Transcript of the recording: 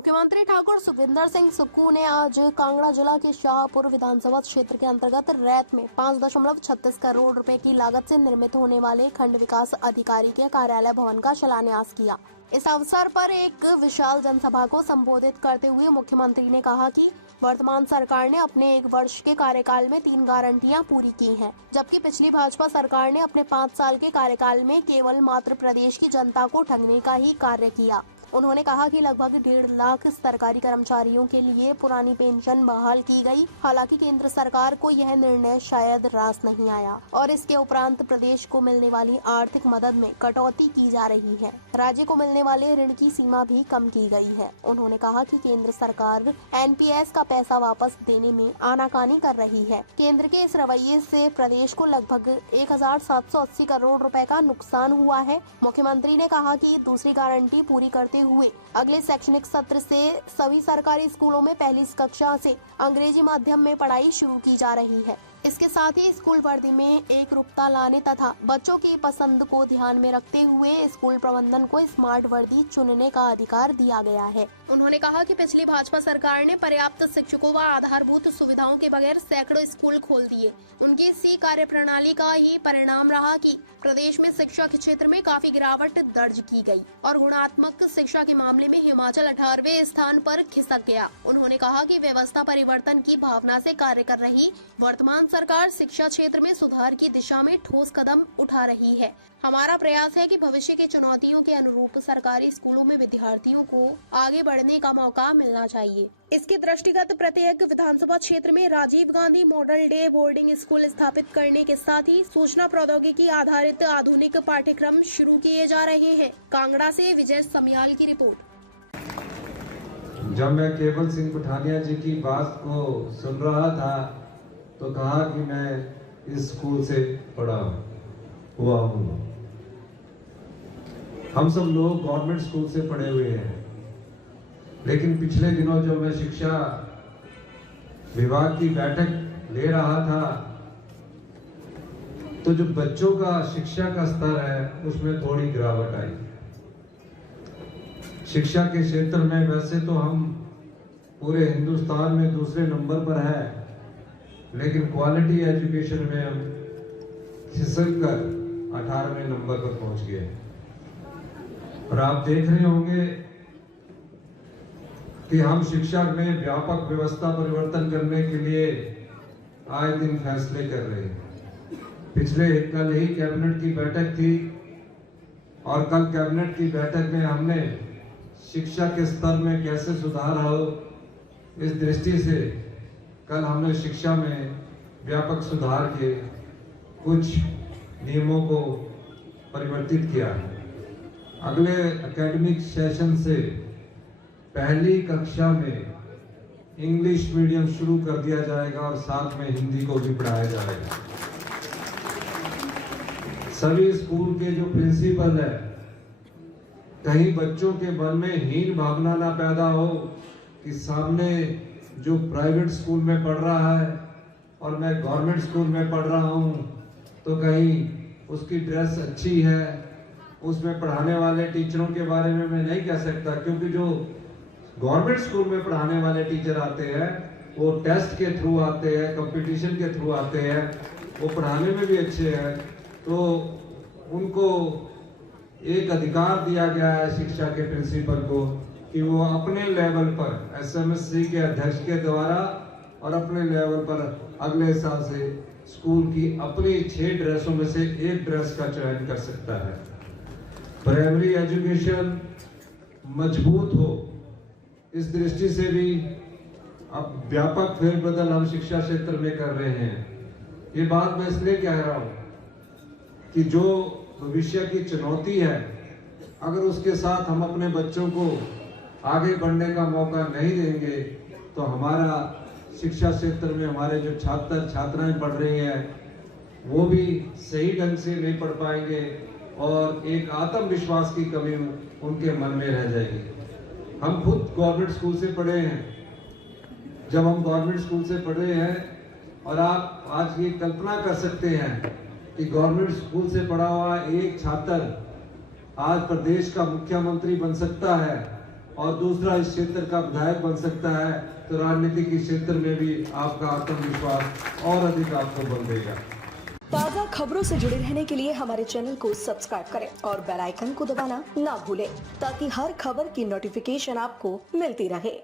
मुख्यमंत्री ठाकुर सुखविंदर सिंह सुक्खू ने आज कांगड़ा जिला के शाहपुर विधानसभा क्षेत्र के अंतर्गत रैत में 5.36 करोड़ रुपए की लागत से निर्मित होने वाले खंड विकास अधिकारी के कार्यालय भवन का शिलान्यास किया। इस अवसर पर एक विशाल जनसभा को संबोधित करते हुए मुख्यमंत्री ने कहा कि वर्तमान सरकार ने अपने 1 वर्ष के कार्यकाल में 3 गारंटियां पूरी की हैं, जबकि पिछली भाजपा सरकार ने अपने 5 साल के कार्यकाल में केवल मात्र प्रदेश की जनता को ठगने का ही कार्य किया। उन्होंने कहा कि लगभग 1.5 लाख सरकारी कर्मचारियों के लिए पुरानी पेंशन बहाल की गई। हालांकि केंद्र सरकार को यह निर्णय शायद रास नहीं आया और इसके उपरांत प्रदेश को मिलने वाली आर्थिक मदद में कटौती की जा रही है। राज्य को मिलने वाले ऋण की सीमा भी कम की गई है। उन्होंने कहा कि केंद्र सरकार एनपीएस का पैसा वापस देने में आनाकानी कर रही है। केंद्र के इस रवैये से प्रदेश को लगभग 1780 करोड़ रुपए का नुकसान हुआ है। मुख्यमंत्री ने कहा कि दूसरी गारंटी पूरी करते हुए अगले शैक्षणिक सत्र से सभी सरकारी स्कूलों में पहली कक्षा से अंग्रेजी माध्यम में पढ़ाई शुरू की जा रही है। इसके साथ ही स्कूल वर्दी में एकरूपता लाने तथा बच्चों की पसंद को ध्यान में रखते हुए स्कूल प्रबंधन को स्मार्ट वर्दी चुनने का अधिकार दिया गया है। उन्होंने कहा कि पिछली भाजपा सरकार ने पर्याप्त शिक्षकों व आधारभूत सुविधाओं के बगैर सैकड़ों स्कूल खोल दिए। उनकी इसी कार्य प्रणाली का ही परिणाम रहा कि प्रदेश में शिक्षा के क्षेत्र में काफी गिरावट दर्ज की गई और गुणात्मक शिक्षा के मामले में हिमाचल 18वें स्थान पर खिसक गया। उन्होंने कहा कि व्यवस्था परिवर्तन की भावना से कार्य कर रही वर्तमान सरकार शिक्षा क्षेत्र में सुधार की दिशा में ठोस कदम उठा रही है। हमारा प्रयास है कि भविष्य की चुनौतियों के अनुरूप सरकारी स्कूलों में विद्यार्थियों को आगे बढ़ने का मौका मिलना चाहिए। इसके दृष्टिगत प्रत्येक विधानसभा क्षेत्र में Rajiv Gandhi model day boarding school स्थापित करने के साथ ही सूचना प्रौद्योगिकी आधारित आधुनिक पाठ्यक्रम शुरू किए जा रहे हैं। कांगड़ा से विजय समियाल की रिपोर्ट। जब मैं केवल सिंह पठानिया जी की बात को सुन रहा था तो कहा कि मैं इस स्कूल से पढ़ा हुआ हूँ। हम सब लोग गवर्नमेंट स्कूल से पढ़े हुए हैं, लेकिन पिछले दिनों जब मैं शिक्षा विभाग की बैठक ले रहा था तो जो बच्चों का शिक्षा का स्तर है उसमें थोड़ी गिरावट आई। शिक्षा के क्षेत्र में वैसे तो हम पूरे हिंदुस्तान में दूसरे नंबर पर है, लेकिन क्वालिटी एजुकेशन में हम खिसक कर 18वें नंबर पर पहुंच गए। और आप देख रहे होंगे कि हम शिक्षा में व्यापक व्यवस्था परिवर्तन करने के लिए आए दिन फैसले कर रहे हैं। कल ही कैबिनेट की बैठक थी और कल कैबिनेट की बैठक में हमने शिक्षा के स्तर में कैसे सुधार हो इस दृष्टि से कल हमने शिक्षा में व्यापक सुधार के कुछ नियमों को परिवर्तित किया है। अगले एकेडमिक सेशन से पहली कक्षा में इंग्लिश मीडियम शुरू कर दिया जाएगा और साथ में हिंदी को भी पढ़ाया जाएगा। सभी स्कूल के जो प्रिंसिपल है, कहीं बच्चों के मन में हीन भावना ना पैदा हो कि सामने जो प्राइवेट स्कूल में पढ़ रहा है और मैं गवर्नमेंट स्कूल में पढ़ रहा हूँ तो कहीं उसकी ड्रेस अच्छी है, उसमें पढ़ाने वाले टीचरों के बारे में मैं नहीं कह सकता, क्योंकि जो गवर्नमेंट स्कूल में पढ़ाने वाले टीचर आते हैं वो टेस्ट के थ्रू आते हैं, कंपटीशन के थ्रू आते हैं, वो पढ़ाने में भी अच्छे हैं। तो उनको एक अधिकार दिया गया है शिक्षा के प्रिंसिपल को कि वो अपने लेवल पर एसएमएससी के अध्यक्ष के द्वारा और अपने लेवल पर अगले साल से स्कूल की अपनी 6 ड्रेसों में से एक ड्रेस का चयन कर सकता है। प्राइमरी एजुकेशन मजबूत हो इस दृष्टि से भी अब व्यापक फेरबदल हम शिक्षा क्षेत्र में कर रहे हैं। ये बात मैं इसलिए कह रहा हूँ कि जो भविष्य की चुनौती है, अगर उसके साथ हम अपने बच्चों को आगे बढ़ने का मौका नहीं देंगे तो हमारा शिक्षा क्षेत्र में हमारे जो छात्र छात्राएं पढ़ रही हैं वो भी सही ढंग से नहीं पढ़ पाएंगे और एक आत्मविश्वास की कमी उनके मन में रह जाएगी। हम खुद गवर्नमेंट स्कूल से पढ़े हैं। जब हम गवर्नमेंट स्कूल से पढ़े हैं और आप आज ये कल्पना कर सकते हैं कि गवर्नमेंट स्कूल से पढ़ा हुआ एक छात्र आज प्रदेश का मुख्यमंत्री बन सकता है और दूसरा इस क्षेत्र का विधायक बन सकता है, तो राजनीति के क्षेत्र में भी आपका आत्मविश्वास और अधिक आपको बल देगा। ताज़ा खबरों से जुड़े रहने के लिए हमारे चैनल को सब्सक्राइब करें और बेल आइकन को दबाना ना भूलें, ताकि हर खबर की नोटिफिकेशन आपको मिलती रहे।